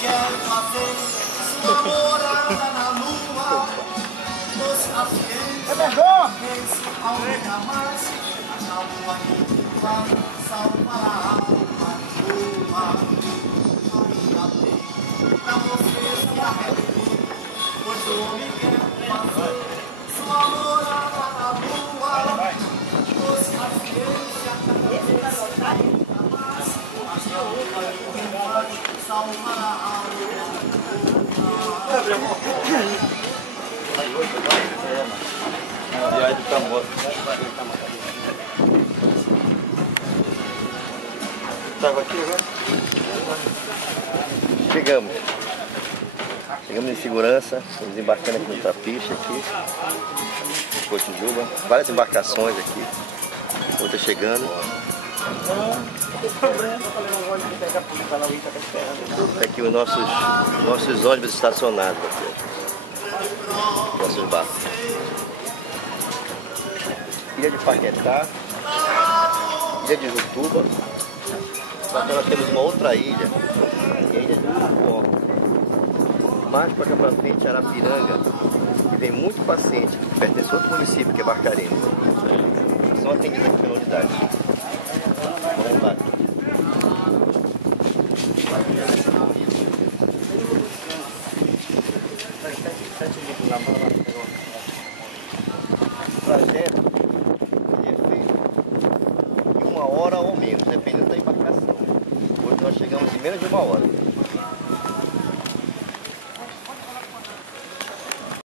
quer fazer sua morada na lua. Os pacientes aumenta mais. A lua limpa salva a alma tua. Ainda tem pra você se arrepender, pois o homem quer fazer sua morada na lua. Os pacientes ainda mais. A lua limpa salva a alma tua. Viagem do Tamoço. Estava aqui agora? Chegamos em segurança, estamos embarcando aqui no Trapiche, aqui, Cotinjuba, várias embarcações aqui, outra chegando. Tá aqui os nossos ônibus estacionados aqui, nossos barcos. Ilha de Paquetá, Ilha de Jutuba. Só que nós temos uma outra ilha, que é a Ilha de Urucó. Mais para cá para frente, Arapiranga, que vem muito paciente, que pertence a outro município, que é Barcarena. São atendidos aqui pela unidade. Vamos lá. O trajeto é feito em 1 hora ou menos, dependendo da embarcação. Hoje nós chegamos em menos de 1 hora.